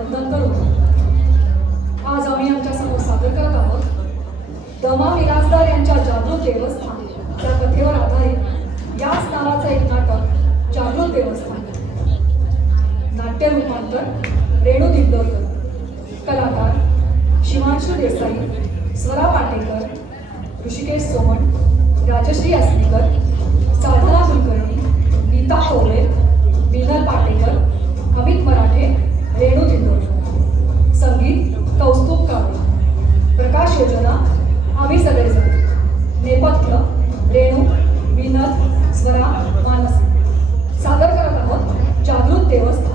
वंदन करू. आज आम्ही आमच्या समोर सादर करत आहोत दमा मिरासदार यांच्या जागृत देवस्थान या कथेवर आधारित याच नावाचं एक नाटक जागृत देवस्थान. नाट्य रूपांतर रेणू दिंडोरकर, कलाकार शिवांशू देसाई, स्वरा पाटेकर, ऋषिकेश सोमण, राजश्री अस्नीकर, साधना कुलकर्णी, नीता कोवळे, मिनल पाटेकर, अमित मराठे, रेणू दिंडोरकर. संगीत कौस्तुभ काळे. प्रकाश योजना आम्ही सगळेजण. नेपथ्य रेणू, मिनल, स्वरा, मानसी. सादर करत आहोत जागृत देवस्थान.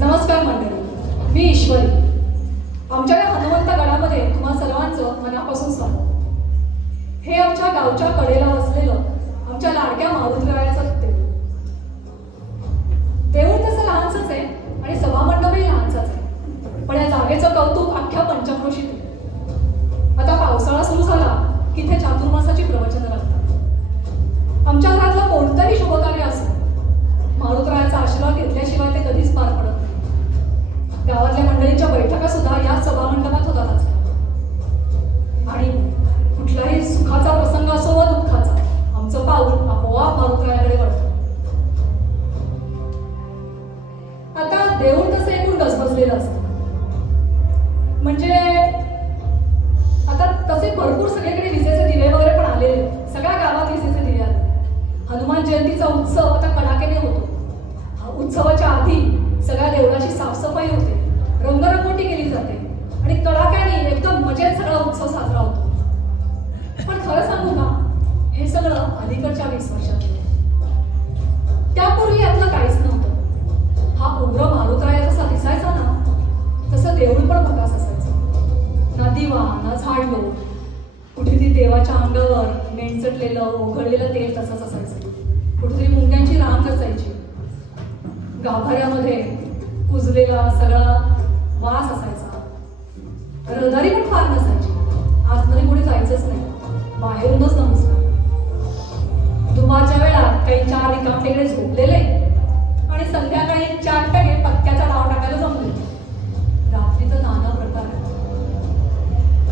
नमस्कार मंडळी, मी ईश्वरी. आमच्या या हनुमंत गडामध्ये तुम्हा सर्वांचं मनापासून स्वागत. हे आमच्या गावच्या कडेला असलेलं आमच्या लाडक्या मारुतरायाचं देऊळ. देऊळ तसं लहानसंच आहे आणि सभामंडपही लहानसंच आहे, पण या जागेचं कौतुक अख्ख्या पंचक्रोशीत आहे. आता पावसाळा सुरू झाला की इथे चातुर्मासाची प्रवचनं लागतात. आमच्या घरातलं कोणतंही शुभकार्य असो, मारुतरायाचा आशीर्वाद घेतल्याशिवाय ते कधीच पार पडत नाही. गावातल्या मंडळींच्या बैठका सुद्धा या सभामंडपात होतात आजकाल. आणि कुठलाही सुखाचा प्रसंग असो व दुःखाचा, आमचं पाऊल आपोआप मारुतरायाकडे वळतं. आता देऊळ तसं एकूण गजबजलेलं असतं, म्हणजे आता तसे भरपूर सगळीकडे विजेचे दिवे वगैरे पण आलेले. सगळ्या गावात विजेचे दिवे आले. हनुमान जयंतीचा उत्सव आता कडाक्याने होतो. उत्सवाच्या आधी सगळ्या देवळाची साफसफाई होते, रंगरंगोटी केली जाते आणि कडाक्याने एकदम मजेत सगळा उत्सव साजरा होतो. पण खरं सांगू का, हे सगळं अलीकडच्या 20 वर्षात. त्यापूर्वी यातलं काहीच नव्हतं. हा उग्र मारुतराया जसा दिसायचा ना, तसं देऊळ पण भकास असायचं. ना दिवा ना झाडलो, कुठे ती देवाच्या अंगावर मेणचटलेलं ओघळलेलं तेल तसंच असायचं. कुठेतरी मुंग्यांची रांग असायची. गाभाऱ्यामध्ये कुजलेला सगळा वास असायचा. रहदारी पण फार नसायची. आतमध्ये कोणी जायचंच नाही, बाहेरूनच नमस्कार. दुपारच्या वेळात काही 4 रिकामटेकडे झोपलेले आणि संध्याकाळी 4 टके पत्त्याचा डाव टाकायला जमले. रात्रीचं नाना प्रकार.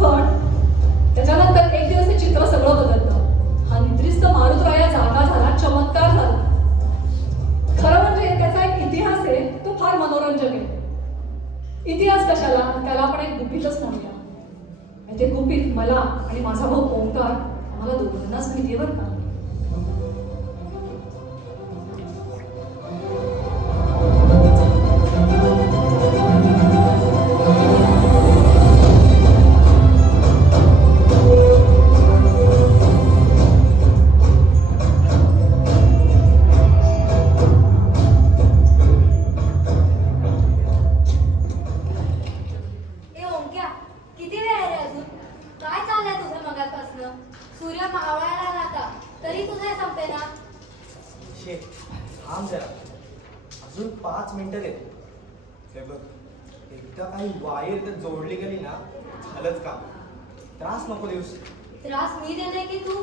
पण त्याच्यानंतर एक दिवस हे चित्र सगळं बदललं. हा निद्रिस्त मारुतराया जागा झाला, चमत्कार झाला. खरं म्हणजे त्याचा एक इतिहास आहे, तो फार मनोरंजक आहे. इतिहास कशाला, त्याला आपण एक गुपितच म्हणूया. ते गुपित मला आणि माझा भाऊ ओंकार, आम्हाला दोघांनाच माहिती आहे बरं का. सूर्य मावळायला राहता तरी तुझे संपे ना. थांब जरा, अजून 5 मिनिटं देतो. हे बघ, एकदा काही वायर तर जोडली गेली ना, झालंच काम. त्रास नको देऊस. त्रास मी देते की तू?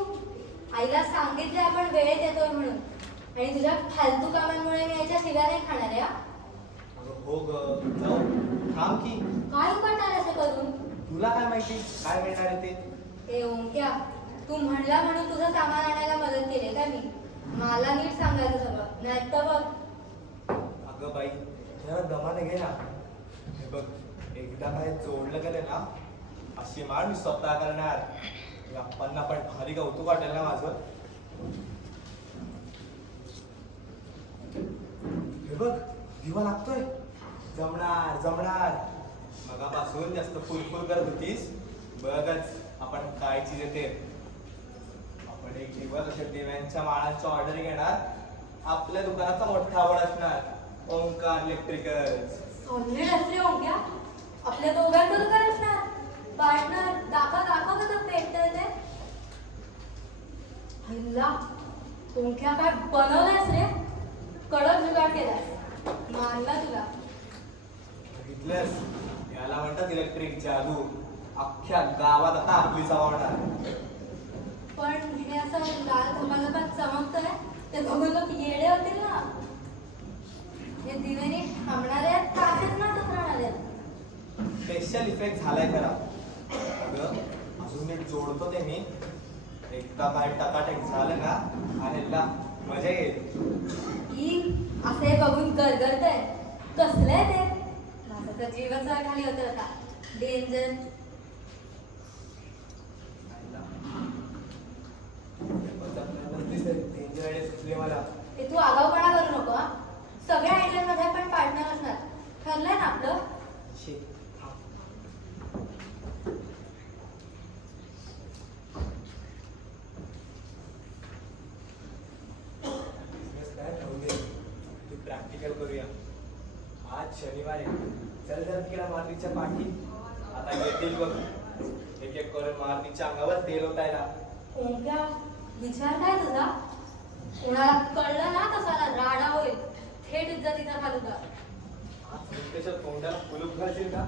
आईला सांगितले आपण वेळेत येतोय म्हणून, आणि तुझ्या फालतू कामांमुळे मी याच्या शिव्या नाही खाणार आहे. हो ग, जाऊ. थांब की. काय उकडणार असे करून? तुला काय माहिती काय मिळणार आहे ते? ए ओंक्या, तू म्हणला म्हणून तुझं सामान आणायला मदत केली का मी? मला नीट सांगायचं सगळं, नाही तर बघ. अगं बाई, जरा दमाने घे ना. हे बघ, एकदा काय जोडलं गेलं ना, अशी माळ मी स्वतः करणार. अप्पांना पण भारी कौतुक वाटेल ना माझं. हे बघ, दिवा लागतोय. जमणार जमणार. मगापासून जास्त फुलफुल करत होतीस. बघच आपण काय चीज येते. आपण एक दिवस अशा दिव्यांच्या माळांची ऑर्डर घेणार. आपल्या दुकानाचा मोठा आवड असणार, ओंकार इलेक्ट्रिकल्स. सोडले असले ओंक्या, आपल्या दोघांचं दुकान असणार. पार्टनर दाखव कसं पेटतं ते. हल्ला ओंख्या काय बनवलंयस रे? कडक जुगाड केलास. मानला तुला. बघितलंस, याला म्हणतात इलेक्ट्रिक जादू. अख्ख्या गावात आता आपली चव्हाण. पण हे असं लाल धमाधमात चमकतंय ते बघून लोक येडे होतील ना. हे दिवेने थांबणारे आहेत का असेच ना राहणारे आहेत? स्पेशल इफेक्ट झालाय खरा. अगं अजून नीट जोडतो ते मी. एकदा काय टकाटक झालं का आहेला मजा येईल. ही असे बघून गरगरतंय. कसलंय ते? माझं तर जीवच खाली होतं आता. डेंजर. मला ते तू आगाऊपणा करू नको हा. सगळ्या आयडियामध्ये पण पार्टनर असणार. ठरलंय ना आपलं? प्रॅक्टिकल करूया. आज शनिवार आहे. चल जर तिकडे मारतीच्या पाठी आता येतील बघ. एक एक करून मारतीच्या अंगावर तेल होतायला. ओंक्या विचार काय तुझा? कोणाला कळलं ना कसाला राडा होईल. थेट इज्जतीचा घालून आज त्याच्या तोंडाला कुलूप घालशील का?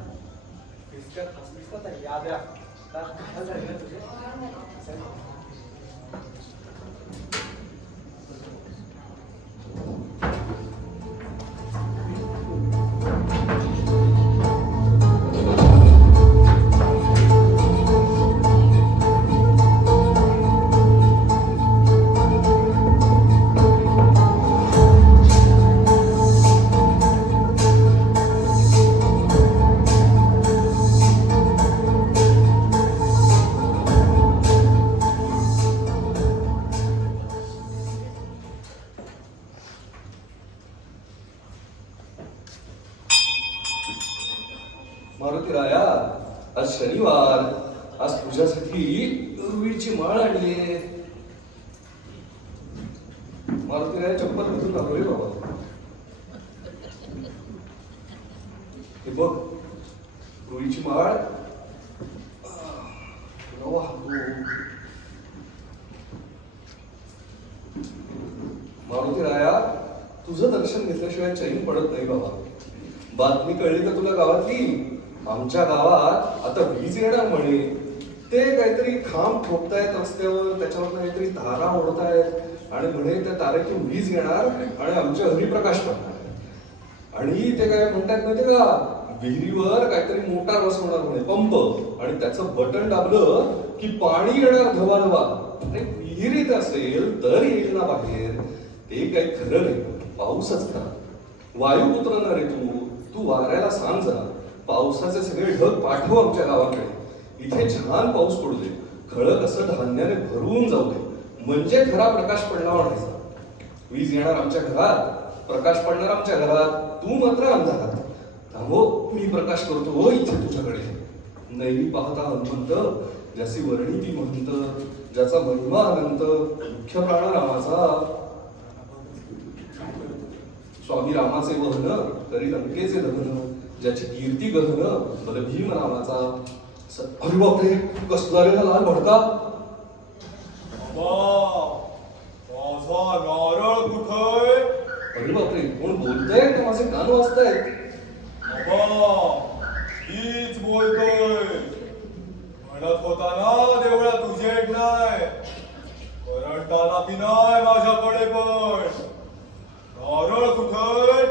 फिस्कर हसलीस ना तर याद राख. तर घाल झाले ना तुझे. मारुती राया, आज शनिवार. आज तुझ्यासाठी रुईची माळ आणली. मारुती राया चप्पल घालून टाकलोय बाबा. हे बघ रुईची माळ. तुला वाहतो. मारुती राया, तुझं दर्शन घेतल्याशिवाय चैन पडत नाही बाबा. बातमी कळली का तुला गावातली? आमच्या गावात आता वीज येणार म्हणे. ते काहीतरी खांब ठोकतायत रस्त्यावर, त्याच्यावर काहीतरी तारा ओढतायत आणि म्हणे त्या तारेतून वीज येणार आणि आमच्या घरी प्रकाश पडणार. आणि ते काय म्हणतात माहिती का, विहिरीवर काहीतरी मोटार बसवणार म्हणे, पंप, आणि त्याचं बटन दाबलं की पाणी येणार धबाधबा. अरे विहिरीत असेल तर येईल ना बाहेर. ते काही खरं नाही. पाऊसच खरा. वायुपुत्र ना रे तू वाऱ्याला सांग जरा पावसाचे सगळे ढग पाठव आमच्या गावाकडे. इथे छान पाऊस पडू दे. खळक असं धान्याने भरून जाऊ दे. म्हणजे खरा प्रकाश पडला म्हणायचा. वीज येणार आमच्या घरात, प्रकाश पडणार आमच्या घरात, तू मात्र अंधारात. थांबो, मी प्रकाश करतो हो इथे तुझ्याकडे. नैवी पाहता हनुमंत, ज्याची वर्णी ती महंत, ज्याचा महिमा अनंत, मुख्य प्राण रामाचा. स्वामी रामाचे वहन तरी लंकेचे दहन, ज्याची कीर्ती गहन बल भीम नावाचा. अरे बापरे, कसला रे हा लाल भडका? माझा नारळ कुठे? अरे बापरे, कोण बोलतंय का माझे कान वाजतायत? हीच बोलतोय. म्हणत होता ना देवळात उजेड नाही, करंट आला की नाही माझ्याकडे पण. नारळ कुठे?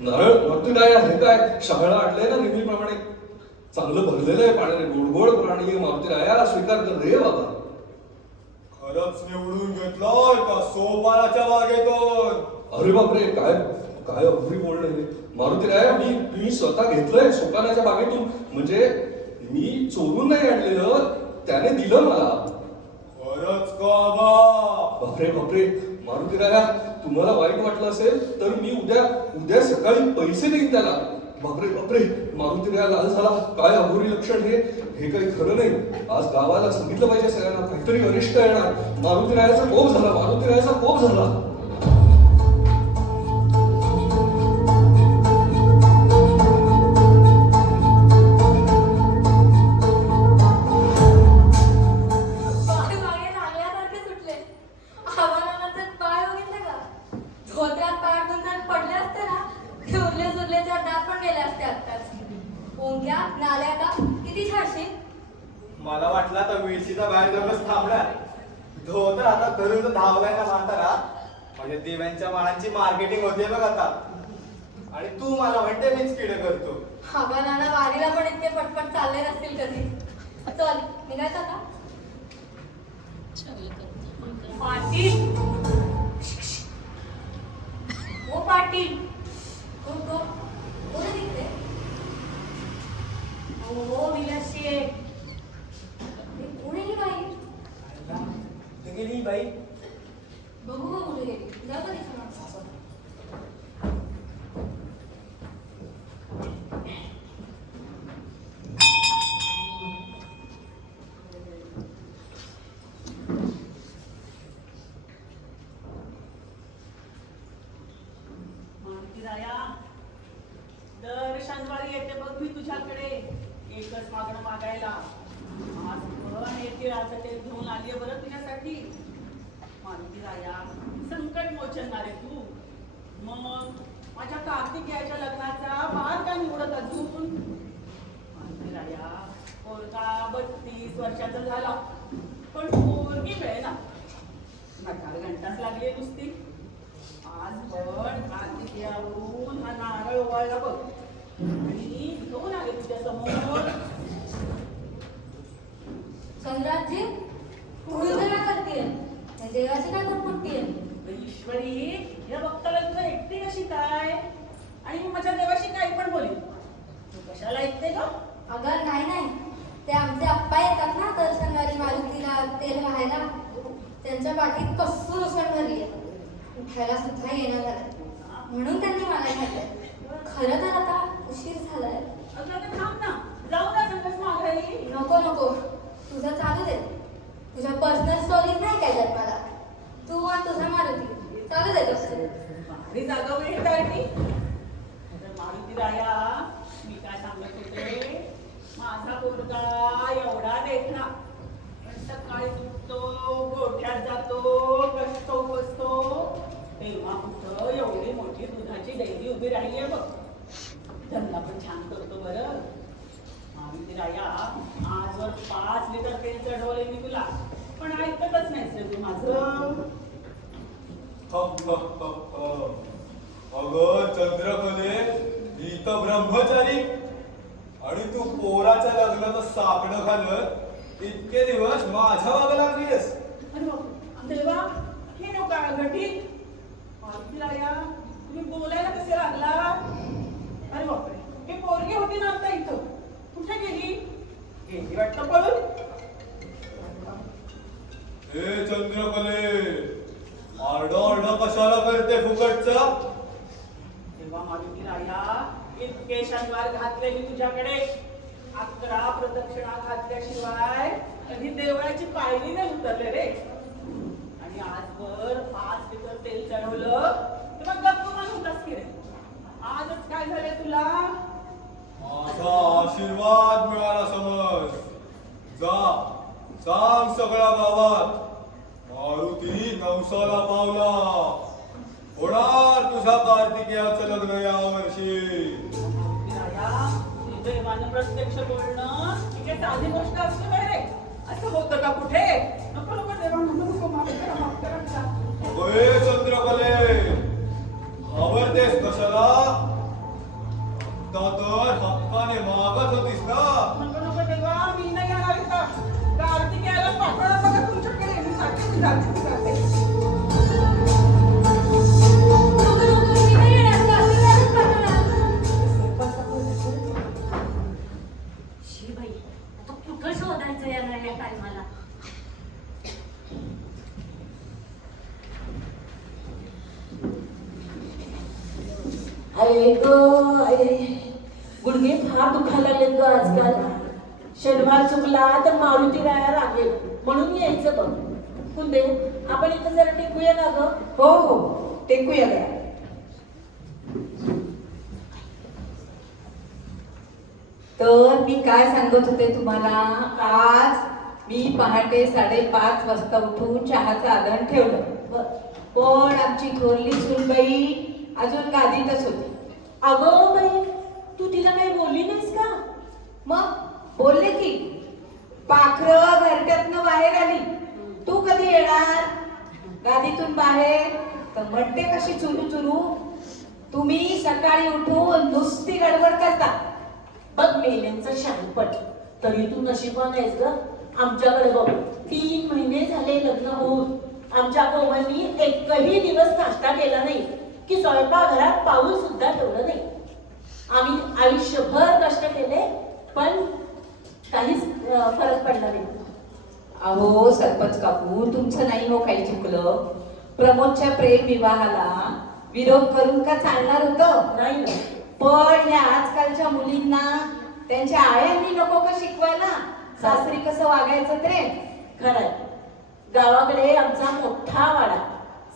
नारळ वरती काय आहे? काय शहाळा आटलंय ना नेहमीप्रमाणे? चांगलं भरलेलं आहे पाण्याने. गोड गोड प्राणी मारुती राया, स्वीकार कर रे बाबा. खरंच निवडून घेतलाय का सोपानाच्या बागेतून? अरे बापरे, काय काय अघोरी बोलणे. मारुती राया, मी स्वतः घेतलंय सोपानाच्या बागेतून. म्हणजे मी चोरून नाही आणलेलं, त्याने दिलं मला. खरंच का बा? बापरे बापरे, मारुती राया, तुम्हाला वाईट वाटलं असेल तर मी उद्या सकाळी पैसे देईन त्याला. बापरे बापरे, मारुती राया लाल झाला. काय अघोरी लक्षण हे काही खरं नाही. आज गावाला सांगितलं पाहिजे सगळ्यांना, काहीतरी अनिष्ट येणार. मारुती रायाचा कोप झाला, मारुती रायाचा कोप झाला. पाय मागे लागल्यासारखे सुटले. आव्हानानंतर पाय मला वाटलं आता वेशीचा बाहेर जाऊनच थांबला धोतर आता धरून धावलाय ना म्हातारा. म्हणजे दिव्यांच्या माळांची मार्केटिंग होते बघ आता. आणि तू मला म्हणते मीच किडे करतो. अगं नाना वारीला पण इतके पटपट चालले नसतील कधी. चल निघायचं आता. पाटील ओ पाटील कोण कोण कोण आहे तिकडे? ओ विलास शेठ हे कोण आहे ही बाई? ते गेली बाई. बघू बघू कुठे गेली. जा कधी सांगा. मारुतीराया दर शनिवारी येते बघ मी तुझ्याकडे एकच मागणं मागायला. आज पण येते आता ते घेऊन आली बरं तुझ्यासाठी. मारुतीराया संकट मोचणार आहे तू. मग माझ्या कार्तिकेयाच्या लग्नाचा मार का निवडत अजून? मारुतीराया पोरगा 32 वर्षाचा झाला पण पोरगी मिळेना. नकार घंटाच लागली नुसती. आज पण कार्तिकेयावरून हा नारळ ओवाळला बघ आणि घेऊन आले तुझ्या समोर. चंद्राजी पुढे काय करतीये? त्या देवाची काय मोठी आहे? ईश्वरी या भक्ताला तुझं एकटी कशी काय? आणि मग माझ्या देवाशी काही पण बोली तू कशाला ऐकते ग? अगं नाही नाही, ते आमचे आप्पा येतात ना दर शनिवारी मारुतीला तेल व्हायला. त्यांच्या पाठीत कसूर उसळ भरली आहे. उठायला सुद्धा येणं झालं म्हणून त्यांनी मला घातलंय. खरं तर आता उशीर झालाय. अगं आता थांब ना, जाऊ ना संगच माघारी. नको नको, तुझं चालू दे. तुझ्या पर्सनल स्टोरीज नाही काय त्यात मला. तू आणि तुझा मारुती चालू दे तसं. भारी जागा वेळ काढली. मारुतीराया मी काय सांगत होते, माझा पोरगा एवढा देखना पण सकाळी उठतो, गोठ्यात जातो, कष्टो बसतो, तेव्हा कुठं एवढी मोठी दुधाची डेअरी उभी राहिली आहे बघ. धंदा पण छान करतो बरं. मारुतीराया आजवर 5 लिटर तेल चढवले मी तुला पण ऐकतच नाहीस रे तू माझं. अगं चंद्रकले ही तर ब्रह्मचारी आणि तू पोराच्या लग्नाचं सापडं घालत इतके दिवस माझ्या मागे लागलीस. अरे बापरे, देवा हे नो काय घटित. मारुतीराया तुम्ही बोलायला कसे लागला? अरे बापरे, हे पोरगी होती ना आता इथं, कुठे गेली? गेली वाटतं पळून. हे चंद्रकले आरडा कशाला करते फुकटचा? तेव्हा मारुतीराया इतके शनिवार घातले मी तुझ्याकडे, 11 प्रदक्षिणा घातल्याशिवाय कधी देवळाची पायरी नाही उतरले रे. आणि आजवर 5 लिटर तेल चढवलं तेव्हा गप्प होतास की रे. आजच काय झालंय तुला? माझा आशीर्वाद मिळाला समज. जा सांग सगळ्या गावात मारुती नवसाला पावला. होणार तुझ्या कार्तिकेयाचं लग्न या वर्षी. मारुतीराया देवानं प्रत्यक्ष बोलणं ही काही साधी गोष्ट असते काय रे? असं होतं का कुठे? नको नको देवा, नको माफ करा, माफ करा. अरे चंद्रकले आवडतेस कशाला? आता तर हक्काने मागत होतीस ना. नको नको देवा, मी नाही येणार इथं. कार्तिकेयाला पाठवणार बघा तुमच्याकडे. मी जाते. नको नको, मी नाही येणार. कार्तिकेयालाच पाठवणार. शी बाई, आता कुठं शोधायचं या टायमाला? अरे ग अरे गुडघे फार दुखायला लागलेत ग आजकाल. शनिवार चुकला तर मारुतीराया रागेल म्हणून यायचं बघ. कुंदे आपण इथं जरा टेकूया ना ग? हो हो टेकूया ग. तर मी काय सांगत होते तुम्हाला, आज मी पहाटे 5:30 वाजता उठून चहाचं आदण ठेवलं. पण आमची थोरली सुनबाई अजून गादीतच होती. अगं बाई, तू तिला काही बोलली नाहीस का? मग बोलले की पाखरं घरट्यातनं बाहेर आली. तू कधी येणार गादीतून बाहेर? तर म्हणते कशी चुरू चुरू. तुम्ही सकाळी उठून नुसती गडबड करता. बघ मेल्यांचं शहाणपण. तरी तू नशिबान आहेस ग. आमच्याकडे बघ 3 महिने झाले लग्न होऊन आमच्या कोमलनी एकही दिवस नाश्ता केला नाही की स्वयंपाकघरात पाऊल सुद्धा ठेवलं नाही. आम्ही आयुष्यभर कष्ट केले पण काहीच फरक पडला नाही. अहो सरपंच काकू, तुमचं नाही हो काही चुकलं. प्रमोदच्या प्रेम विवाहाला विरोध करून का चालणार होतं? नाही ना. पण या आजकालच्या मुलींना त्यांच्या आयांनी नको का शिकवायला सासरी कसं वागायचं ते? खरंय. गावाकडे आमचा मोठा वाडा.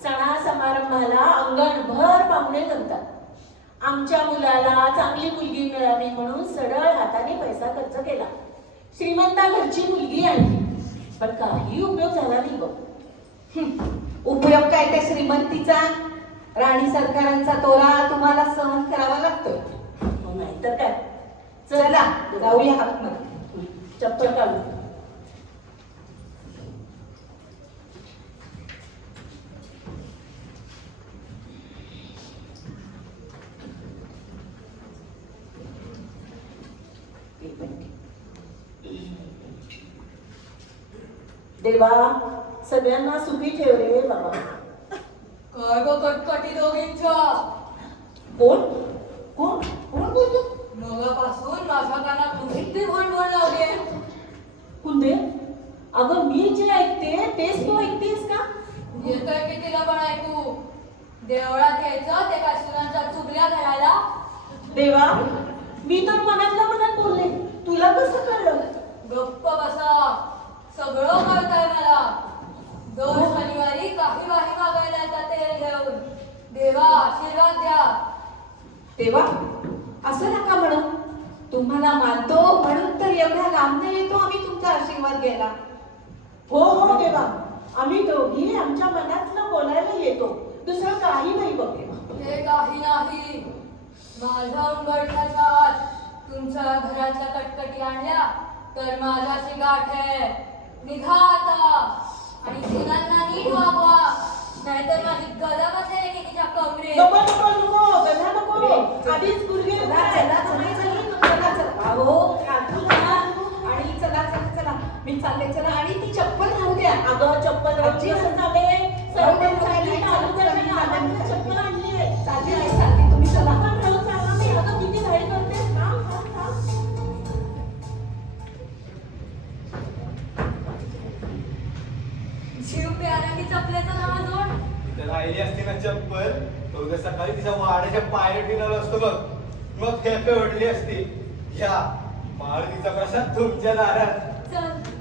सणा समारंभाला अंगणभर पाहुणे जमतात. आमच्या मुलाला चांगली मुलगी मिळावी म्हणून सरळ हाताने पैसा खर्च केला. श्रीमंता घरची मुलगी आणली पण काही उपयोग झाला नाही बघ. उपयोग काय त्या श्रीमंतीचा? राणी सरकारांचा तोरा तुम्हाला सहन करावा लागतोय. नाही तर काय. चला जाऊया आतमध्ये. चप्पल काढू. देवा सगळ्यांना सुखी ठेव रे बाबा. काय ग कटकटी दोघींच्या? कोण कोण कोण बोलतो? मगापासून माझ्या कानात किती भणभण लावली. कुंदे अगं मी जे ऐकते तेच तू ऐकतेस का? येतोय की तिला पण ऐकू. देवळात यायचं ते काशीनांच्या चुगल्या करायला. देवा मी तर मनातल्या मनात बोलले. तुला कसं कळलं? गप्प बसा. सगळं कळतंय मला. दर शनिवारी काही वाही मागायला येतात तेल घेऊन. देवा आशीर्वाद द्या. तेव्हा असं नका म्हणू. तुम्हाला मानतो म्हणून तर एवढ्या लांबने येतो आम्ही तुमचा आशीर्वाद घ्यायला. हो हो देवा. आम्ही दोघी आमच्या मनातलं बोलायला येतो. दुसरं काही नाही बघ देवा. हे काही नाही. माझ्या उंबरठ्याच्या आत तुमच्या घरातल्या कटकटी आणल्या तर माझ्याशी गाठ आहे. निघा आता आणि सुनांना नीट वागवा. नाहीतर माझी गदा बसेल एकेकीच्या कमरेत. नको नको नको गधा नको. आधीच गुडघे चला चला चला चला चला चला. अहो काकू चला. आणि चला चला चला मी चालले. चला आणि ती चप्पल राहू द्या. अगं चप्पल आजी कसं चाले? सर्व चालली चालू करणे आम्हाला चप्पल आणली आहे. चालली आहे चालली. तुम्ही चला. आपण राहून चालला नाही. अगं किती घाई करतेस. थांब थांब थांब. जीव प्यारानी चपलेचा नावा जोड. तिथे राहिली असती ना चप्पल तो उद्या सकाळी तिच्या वाड्याच्या पायऱ्या टिकवलं असतो बघ. मग खेपे ओढली असती. घ्या मारुतीचा प्रसाद तुमच्या दारात. चल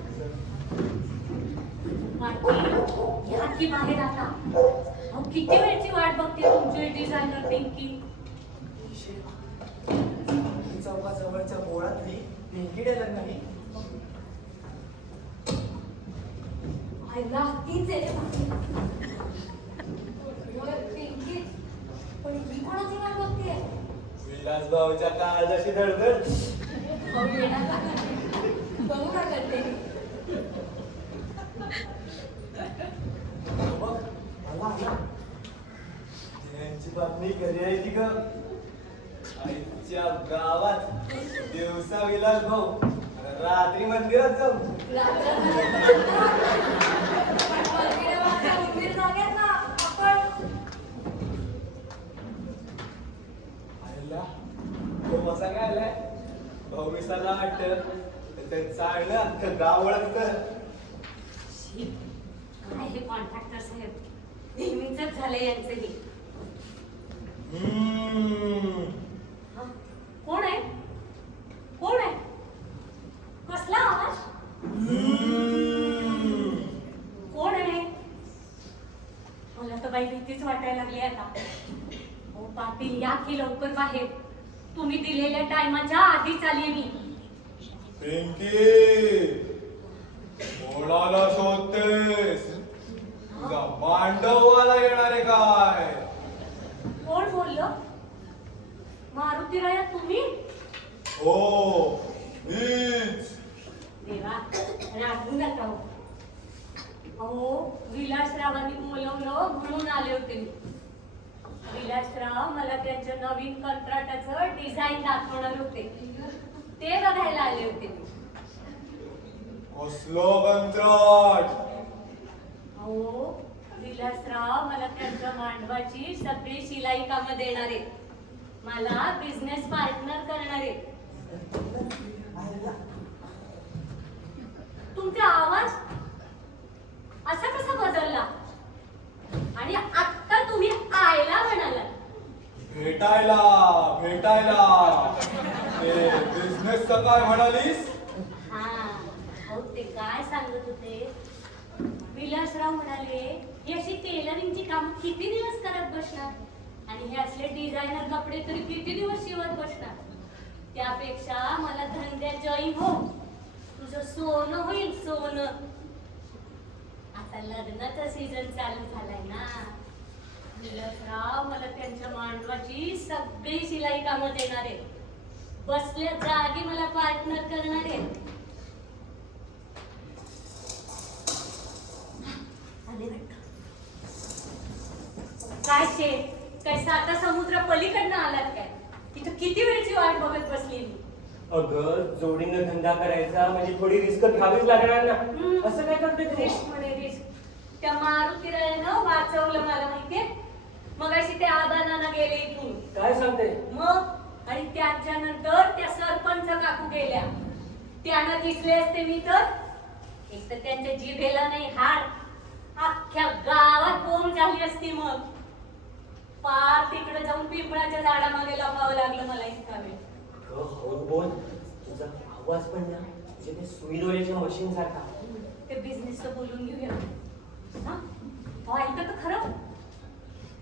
या की बाहेर आता. अहो, किती वेळची वाट बघते तुमची डिझायनर पिंकी. चौकाजवळच्या बोळातली पिंकी टेलर नाही. आईला तीच आहे रे बाकी. होय, पिंकीच. पण ही कोणाची वाट बघतेय? विलास भाऊच्या काळजाशी धडधड. भाऊ येणार का? बघू काय करते. बघ, मला आला. त्यांची बातमी घरी आहे ती ग. आईच्या गावात दिवसा विलास भाऊ रात्री मंदिरात जाऊ. मंदिर जाग्यात ना आपण. आईला तो मसा काय आलाय भाऊ विसाला वाटत ते चाललं अख्खं गाव ओळखतं. काय हे कॉन्ट्रॅक्टर साहेब नेहमीच झालंय यांचंही. हा? कोण आहे? कोण आहे? कसला आवाज? कोण आहे? मला तर बाई भीतीच वाटायला लागली आता. हो पाटील या की लवकर बाहेर. तुम्ही दिलेल्या टायमाच्या आधीच आली मी. पिंकी कोणाला शोधतेस? तुझा मांडववाला येणार आहे काय? कोण बोललं? मारुती राया तुम्ही? हो मीच. देवा रागवू नका हो. अहो विलासरावांनी बोलवलं म्हणून आले होते मी. विलासराव मला त्यांच्या नवीन कंत्राटाचं डिझाईन दाखवणार होते, ते बघायला आले होते मी. कसलो कंत्राट? अहो विलासराव मला त्यांच्या मांडवाची सगळी शिलाई कामं देणार आहेत, मला बिझनेस पार्टनर करणार आहेत. तुमचा आवाज असा कसा बदलला आणि आता तुम्ही आयला म्हणाला? भेटायला बिझनेसचं काय म्हणालीस? हा अहो ते काय सांगत होते, विलासराव म्हणाले ही अशी टेलरिंगची काम किती दिवस करत बसणार आणि हे असले डिझायनर कपडे तरी किती दिवस शिवत बसणार, त्यापेक्षा मला धंद्यात जॉईन हो, तुझं सोनं होईल सोनं. आता लग्नाचा सीझन चालू झालाय ना. विलासराव मला त्यांच्या मांडवाची सगळी शिलाई कामं देणार आहे, बसल्या जागी मला पार्टनर करणार आहे. आले वाटतं. काय शेठ, काय साता समुद्र पलीकडनं आलात काय? तिथं किती वेळची वाट बघत बसली मी. अगं जोडीनं धंदा करायचा म्हणजे थोडी रिस्क घ्यावीच लागणार ना. असं काय करते तू? रिस्क म्हणे रिस्क. त्या मारुतीरायानं वाचवलं मला माहितीये. मग अशी त्या आबानानं गेले इथून. काय सांगते? मग आणि त्याच्यानंतर त्या सरपंच काकू गेल्या. त्यानं दिसले असते मी तर एक तर त्यांच्या जिभेला नाही हाड, अख्ख्या गावात बोंब झाली असती. मग पार तिकडे जाऊन पिंपळाच्या झाडामागे लपावं लागलं मला इतका वेळ. हळू बोल, तुझा आवाज पण ना तुझ्या ते सुई डोळ्याच्या मशीन सारखा. ते बिझनेसचं बोलून घेऊया. हा तो ऐकतं तर खरं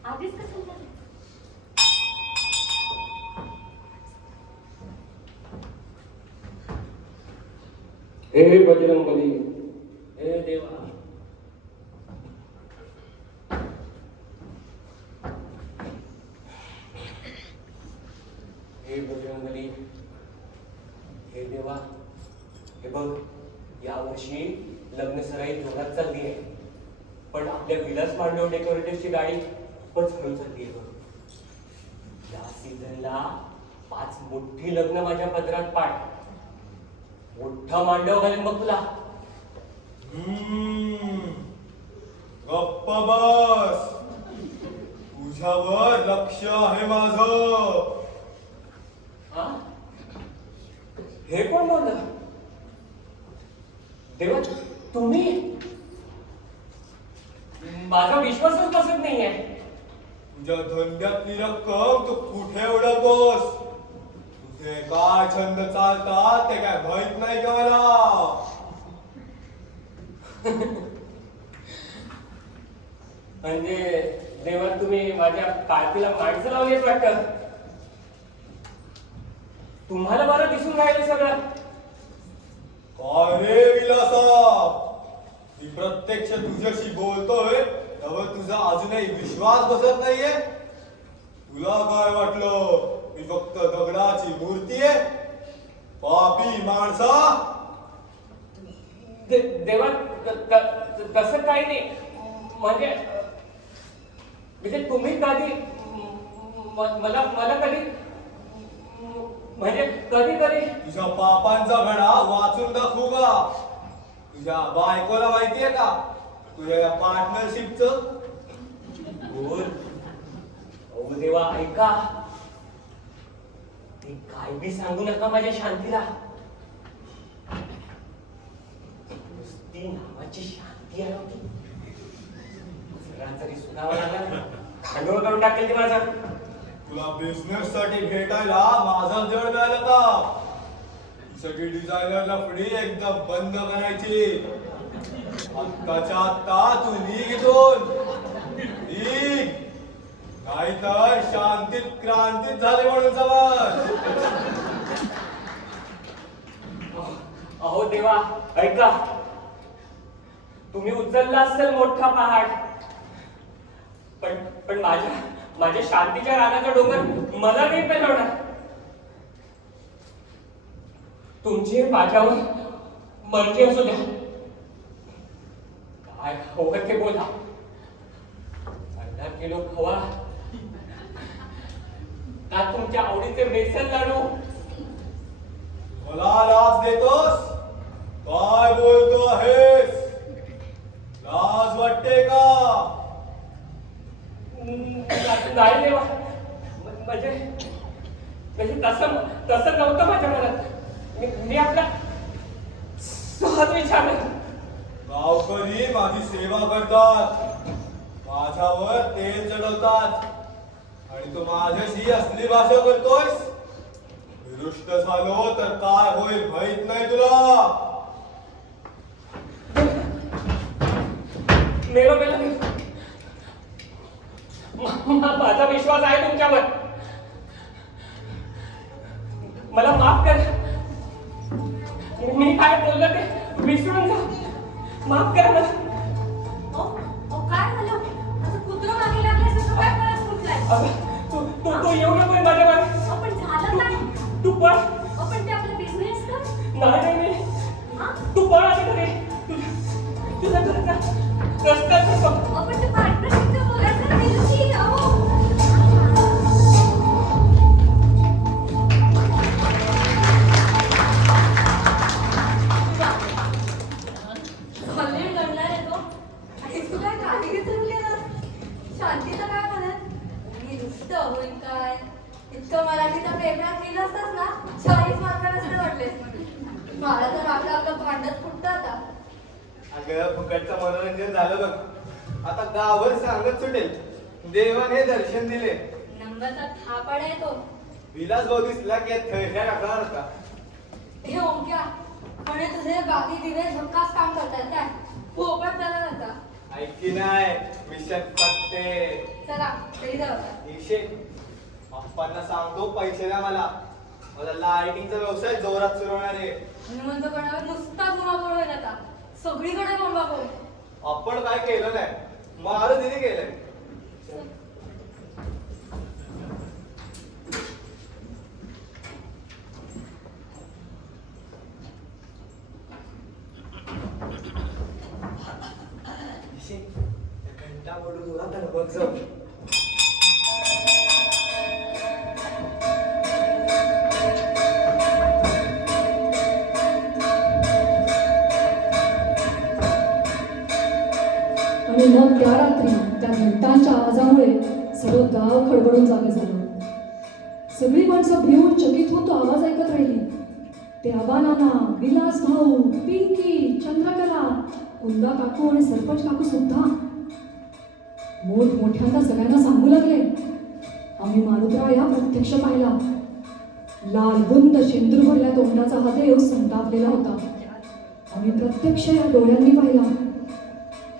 आधीच कसं झालं. हे बजरंगबली, हे देवा, हे बजरंगबली, हे देवा, हे बघ यावर्षी लग्न सराई जोरात चालली आहे, पण आपल्या विलास मांडव डेकोरेटर्सची गाडी खूपच हळू चालली आहे बघ. या सीझनला 5 मोठी लग्न माझ्या पदरात पाड. मोठा मांडव घालेन बघ तुला. गप्प बस, तुझ्यावर लक्ष आहे माझं. हा? हे कोण बोललं? देवा तुम्ही? माझा विश्वासच बसत नाहीये. तुझ्या धंद्यातली रक्कम तू कुठे उडवतोस? तुझे काय छंद चालतात ते काय माहित नाही का मला? म्हणजे देवा तुम्ही माझ्या पार्टीला माणसं लावलीच वाटतं. तुम्हाला बरं दिसून राहिलं सगळं. काय रे विलासा, मी प्रत्यक्ष तुझ्याशी बोलतोय त्यावर तुझा अजूनही विश्वास बसत नाहीये? तुला काय वाटलं मी फक्त दगडाची मूर्ती आहे? पापी माणसा. देवा तसं काही नाही. म्हणजे तुम्ही कधी मला कधी म्हणजे कधी तुझ्या पापांचा घडा वाचून दाखवू का? तुझ्या बायकोला माहितीये का तुझ्या पार्टनरशिपचं? बोल. ओ देवा ऐका, ते काय बी सांगू नका माझ्या शांतीला. नुसती नावाची शांती आहे होती. जरा जरी सुधावा लागला खांडोळ करून टाकेल ती माझा. तुला बिझनेस साठी भेटायला माझा जड मिळालं का? सगळी डिझायनर लफडी एकदम बंद करायची. आत्ताच्या आत्ता तू निघ इथून. निघ, नाहीतर शांतीत क्रांतीत झाले म्हणून समज. अहो देवा ऐका, तुम्ही उचलला असेल मोठा पहाड, पण माझ्या शांतीच्या रागाचा डोंगर मला नाही पेलवणार. तुमची माझ्यावर मर्जी असू द्या, काय हवं ते बोला. अर्धा किलो खवा का तुमच्या आवडीचे बेसन लाडू? मला लाच देतोस? काय बोलतो आहेस? लाज वाटते का? नाही देवा, म्हणजे तसं नव्हतं माझ्या मनात. मी आपला सहज विचारलं. गावकरी माझी सेवा करतात, माझ्यावर तेल चढवतात आणि तू माझ्याशी असली भाषा करतोयस? विरुष्ट झालो तर काय होईल माहित नाही तुला? मेलो माझा विश्वास आहे तुमच्यावर. मला माफ कर. मी काय बोललो ते विसरून जा. माफ करा मला. काय झालं? असं कुत्रं मागे लागलं असं काय परत फुटलाय? तू येऊ नको माझ्या मागे. आपण झालं काय? तू पळ. आपण ते आपला बिझनेस कर. नाही तू पळ आता घरी. तुझ्या घरचा रस्त्यात बघ. आपण ते पार्टनरशिपचं बोलायचं राहिलं की अहो. कॉलेज घडणार आहे तो आणि तू काय काळजी घेतली ना? शांतीचं काय म्हणत? मी दुष्ट होईल काय? इतकं मराठीचा पेपरात लिहिलं असतास ना 40 मार्काला असते वाटले. मला तर आपलं भांडत फुटतं आता. अगं फुकटचं मनोरंजन झालं बघ. आता गावावर सांगत सुटेल. देवाने दर्शन दिले. नंबरचा थापाड आहे तो. विलास भाऊ दिसला की थैल्या टाकणार होता. हे ओंक्या म्हणे तुझे बाकी दिवे झक्कास काम करतात काय? पोपट झाला नव्हता. ऐकी नाही मिशन पत्ते. चला घरी जाऊ आता. एकशे पप्पांना सांगतो पैसे द्या मला. माझा लाइटिंगचा व्यवसाय जोरात सुरू होणार आहे. हनुमंत कोणावर नुसता गुणागोळ होईल आता. सगळीकडे बोंबाबोंब. आपण काय केलं नाही, मारुतीने केलंय. घंटा पडून जोरात आलं बघ जाऊ. आणि मग त्या रात्री त्या घंटांच्या आवाजामुळे सर्व गाव खडबडून जागे झालं. सगळी माणसं भिवून चकित होऊन तो आवाज ऐकत राहिली. ते आबा नाना, विलास भाऊ, पिंकी, चंद्रकला, कुंदा काकू आणि सरपंच काकू सुद्धा मोठमोठ्यांदा सगळ्यांना सांगू लागले, आम्ही मारुतराव या प्रत्यक्ष पाहिला. लालबुंद शेंदूर भरल्या तोंडाचा हा देव संतापलेला होता. आम्ही प्रत्यक्ष या डोळ्यांनी पाहिला.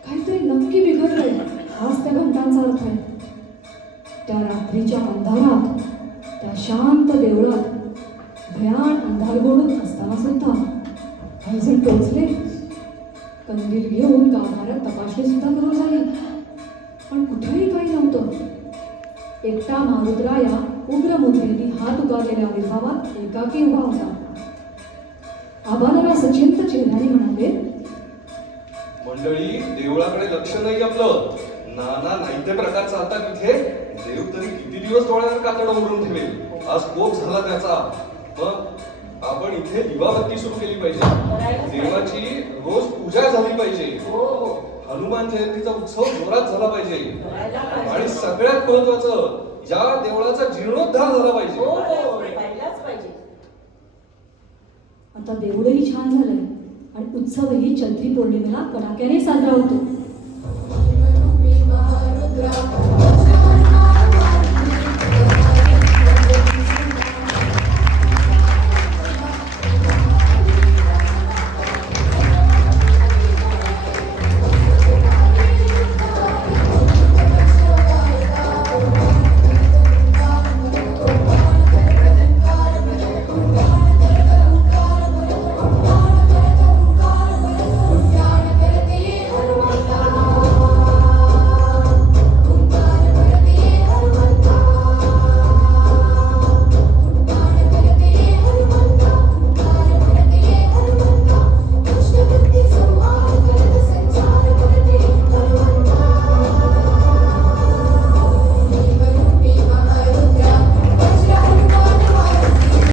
काहीतरी नक्की बिघडलंय, हाच त्या घंटांचा अर्थ आहे. त्या रात्रीच्या अंधारात त्या शांत देवळात भयान अंधार गोडून असताना सुद्धा काही टोचले. कंदील घेऊन गाभाऱ्यात तपासणी सुद्धा करू झाली, पण कुठेही काही नव्हतं. एकटा मारुतराया उग्र मुद्रेने हात उगारलेल्या आविर्भावात एकाकी उभा होता. आबाला सचिंत चेहऱ्याने म्हणाले, मंडळी देवळाकडे लक्ष नाही आपलं. नाना नाही ते प्रकार चालतात इथे. देव तरी किती दिवस डोळ्यावर कातडं उडून ठेवेल. आज कोप झाला त्याचा. मग आपण इथे दिवाबत्ती सुरू केली पाहिजे. देवाची रोज पूजा झाली पाहिजे. हनुमान जयंतीचा उत्सव जोरात झाला पाहिजे. आणि सगळ्यात महत्वाचं या देवळाचा जीर्णोद्धार झाला पाहिजे. पाहिलाच पाहिजे. आता देऊळही छान झालंय आणि उत्सवही चैत्री पौर्णिमेला कडाक्याने साजरा होतो.